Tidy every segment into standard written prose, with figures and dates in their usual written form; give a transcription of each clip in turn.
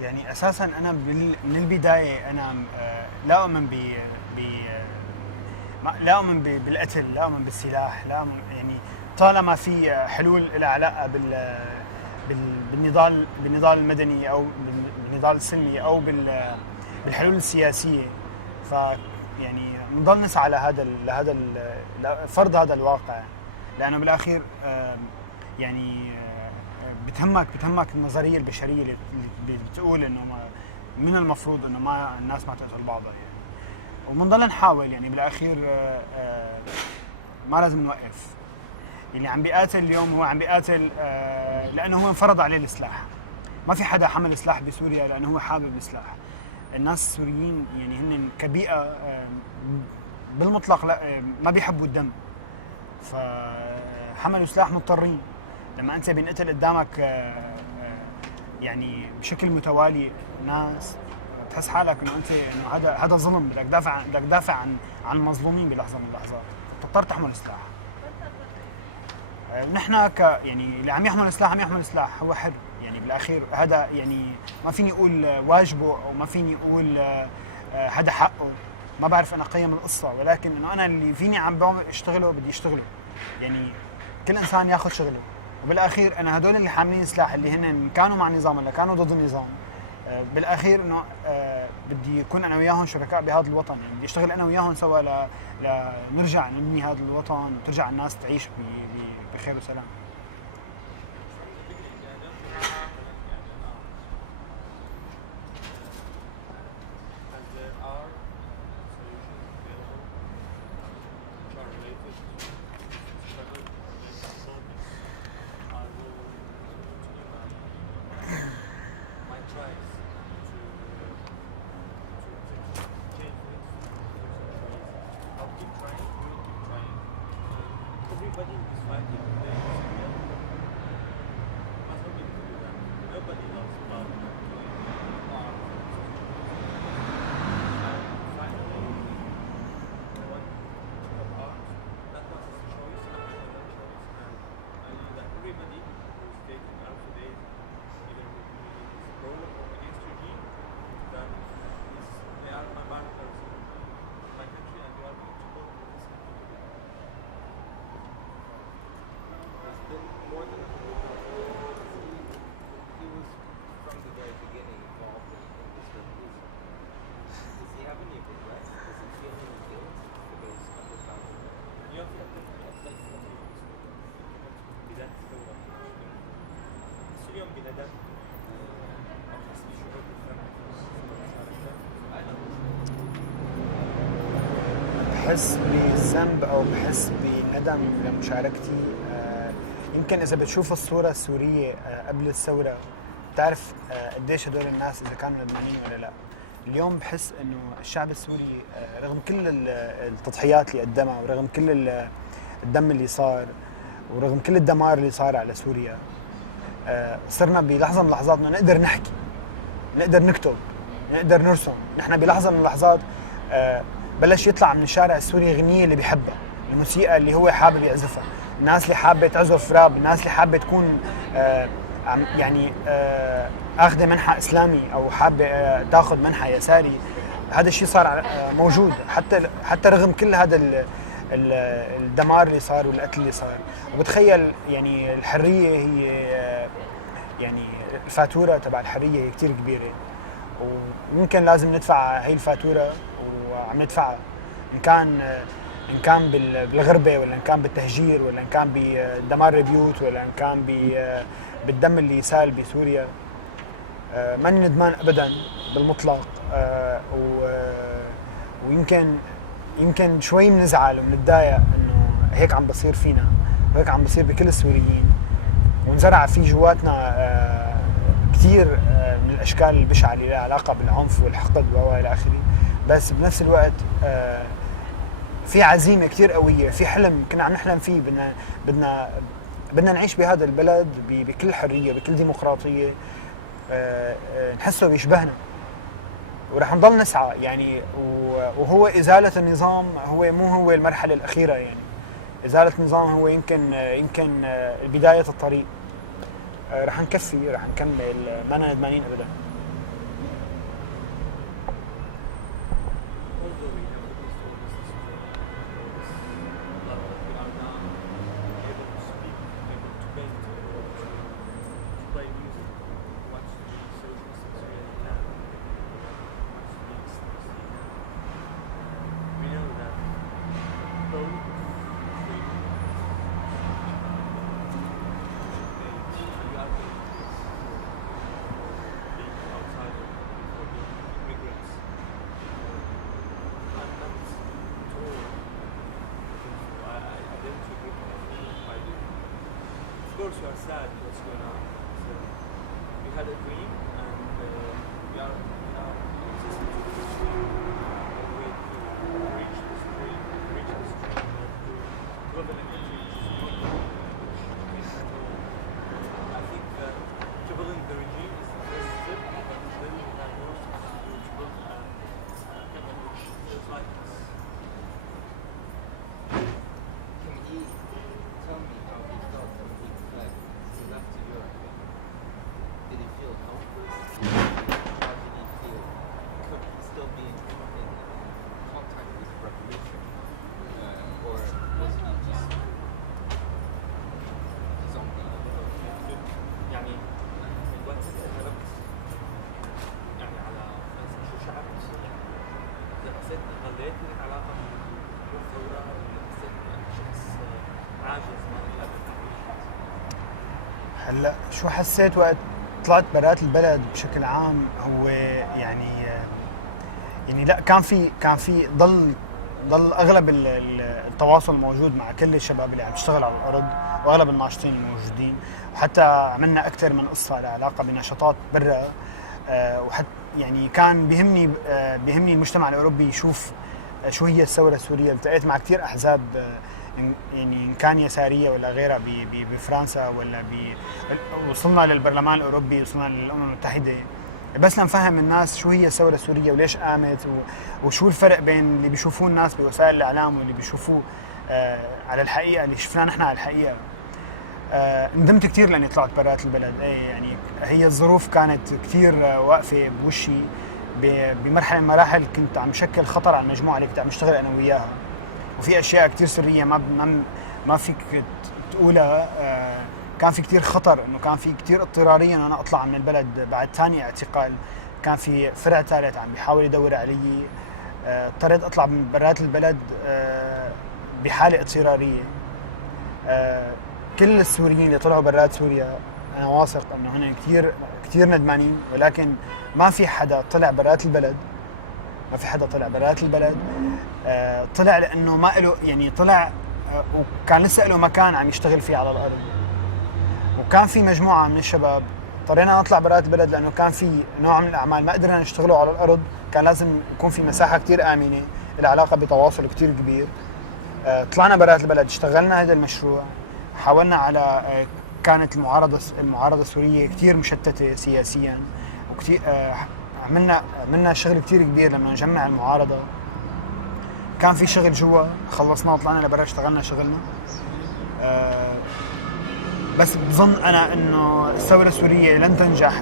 يعني اساسا انا من البدايه انا لا اؤمن ب لا اؤمن بالقتل، لا اؤمن بالسلاح، لا أؤمن يعني طالما في حلول لها علاقه بالنضال المدني او بالنضال السلمي او بالحلول السياسيه. ف يعني نضل نسعى فرض هذا الواقع، لانه بالاخير يعني بتهمك النظريه البشريه اللي بتقول انه من المفروض انه ما الناس ما تقتل بعضها يعني. وبنضل نحاول يعني بالاخير ما لازم نوقف. اللي عم بيقاتل اليوم هو عم بيقاتل لانه هو انفرض عليه السلاح. ما في حدا حمل سلاح بسوريا لانه هو حابب السلاح. الناس السوريين يعني هن كبيئه بالمطلق لا ما بيحبوا الدم، فحملوا سلاح مضطرين. لما انت بينقتل قدامك يعني بشكل متوالي ناس، تحس حالك انه انت انه هذا ظلم، بدك تدافع عن المظلومين بلحظه من اللحظات، بتضطر تحمل سلاح. نحن يعني اللي عم يحمل سلاح عم يحمل سلاح، هو حر يعني بالاخير. هذا يعني ما فيني اقول واجبه او ما فيني اقول هذا حقه، ما بعرف انا قيم القصه، ولكن انه انا اللي فيني عم اشتغله بدي اشتغله. يعني كل انسان ياخذ شغله، وبالاخير انا هدول اللي حاملين سلاح اللي هن كانوا مع النظام ولا كانوا ضد النظام، بالاخير انه بدي يكون انا وياهم شركاء بهذا الوطن. يعني بدي اشتغل انا وياهم سوا لنرجع نبني هذا الوطن وترجع الناس تعيش بخير وسلام. بحس بالذنب او بحس بندم لمشاركتي. يمكن اذا بتشوف الصوره السوريه قبل الثوره بتعرف قديش هدول الناس اذا كانوا ندمانين ولا لا. اليوم بحس انه الشعب السوري رغم كل التضحيات اللي قدمها ورغم كل الدم اللي صار ورغم كل الدمار اللي صار على سوريا، صرنا بلحظه من اللحظات انه نقدر نحكي، نقدر نكتب، نقدر نرسم. نحن بلحظه من اللحظات بلش يطلع من الشارع السوري غنية اللي بيحبها، الموسيقى اللي هو حابب يعزفها، الناس اللي حابة تعزف راب، الناس اللي حابة تكون يعني اخذة منحى اسلامي او حابة تاخذ منحى يساري. هذا الشيء صار موجود حتى رغم كل هذا الدمار اللي صار والقتل اللي صار. وبتخيل يعني الحرية هي يعني الفاتورة تبع الحرية هي كتير كبيرة، وممكن لازم ندفع هاي الفاتورة وعم ندفعها، إن كان بالغربة ولا إن كان بالتهجير ولا إن كان بدمار البيوت ولا إن كان بالدم اللي سال بسوريا. ماني ندمان أبداً بالمطلق. ويمكن شوي بنزعل وبنتضايق إنه هيك عم بصير فينا وهيك عم بصير بكل السوريين، ونزرع في جواتنا كثير من الأشكال البشعة اللي لها علاقة بالعنف والحقد وإلى آخره. بس بنفس الوقت في عزيمة كتير قوية، في حلم كنا عم نحلم فيه. بدنا نعيش بهذا البلد بكل حرية بكل ديمقراطية، نحسه بيشبهنا ورح نضل نسعى يعني. وهو إزالة النظام هو المرحلة الأخيرة يعني. إزالة النظام هو يمكن بداية الطريق. رح نكفي، رح نكمل، ما ندمانين أبدا. course, we are sad what's going on. So we had a dream, and we are existing to this dream. We to reach this dream, to live in a country which is not which at all. I think troubling the regime is the first step, but then we have more steps to build a country which feels like us. Can you tell me how he felt when he left to Europe? Did he feel helpless? How did he feel? Could he still be in contact with the revolution? Or was he just a zombie? يعني الوقت اللي هربت يعني على شو شعرت يعني حسيت اني غليت من العلاقه بالثوره حسيت اني شخص عاجز ما قادر اعيش. هلا شو حسيت وقت طلعت برات البلد بشكل عام هو يعني لا كان في ضل اغلب التواصل موجود مع كل الشباب اللي عم يشتغل على الارض واغلب الناشطين الموجودين، وحتى عملنا اكثر من قصه لها علاقه بنشاطات برا. وحتى يعني كان بيهمني المجتمع الاوروبي يشوف شو هي الثوره السوريه. التقيت مع كثير احزاب يعني ان كان يساريه ولا غيرها بفرنسا ولا وصلنا للبرلمان الاوروبي، وصلنا للامم المتحده بس لنفهم الناس شو هي الثوره السوريه وليش قامت وشو الفرق بين اللي بيشوفوه الناس بوسائل الاعلام واللي بيشوفوه على الحقيقه، اللي شفناه نحن على الحقيقه. ندمت كثير لاني طلعت برات البلد. يعني هي الظروف كانت كثير واقفه بوشي بمرحله من المراحل، كنت عم شكل خطر على المجموعه اللي كنت عم اشتغل انا وياها، وفي اشياء كثير سريه ما فيك تقولها. كان في كثير خطر، انه كان في كثير اضطراريا انا اطلع من البلد بعد ثاني اعتقال. كان في فرع ثالث عم بيحاول يدور علي. اضطريت اطلع من برات البلد بحاله اضطراريه. كل السوريين اللي طلعوا برات سوريا انا واثق انه هن كثير ندمانين، ولكن ما في حدا طلع برات البلد. طلع لانه ما له، يعني طلع وكان لسه له مكان عم يشتغل فيه على الارض. وكان في مجموعه من الشباب اضطرينا نطلع برات البلد لانه كان في نوع من الاعمال ما قدرنا نشتغله على الارض. كان لازم يكون في مساحه كثير امنه، العلاقه بتواصل كثير كبير. طلعنا برات البلد، اشتغلنا هذا المشروع، حاولنا على كانت المعارضه السوريه كثير مشتته سياسيا، وكثير عملنا شغل كثير كبير لما نجمع المعارضه. كان في شغل جوا خلصناه وطلعنا لبرا اشتغلنا شغلنا. بس بظن انا انه الثوره السوريه لن تنجح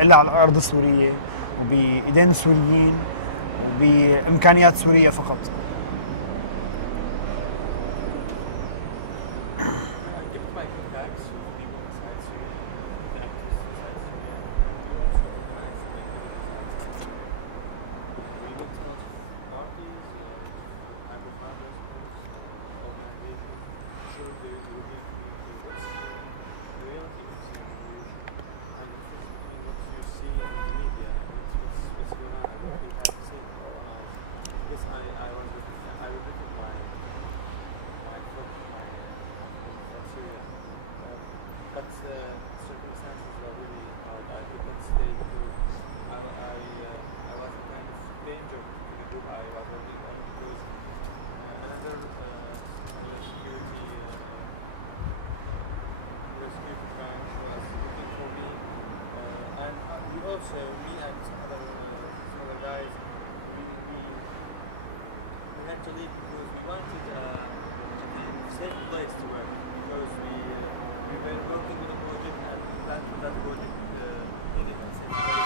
الا على الارض السوريه وبايدين السوريين وبامكانيات سوريه فقط. So me and some other guys, we had to leave because we wanted a safe place to work, because we were working with a project and that project needed a safe place.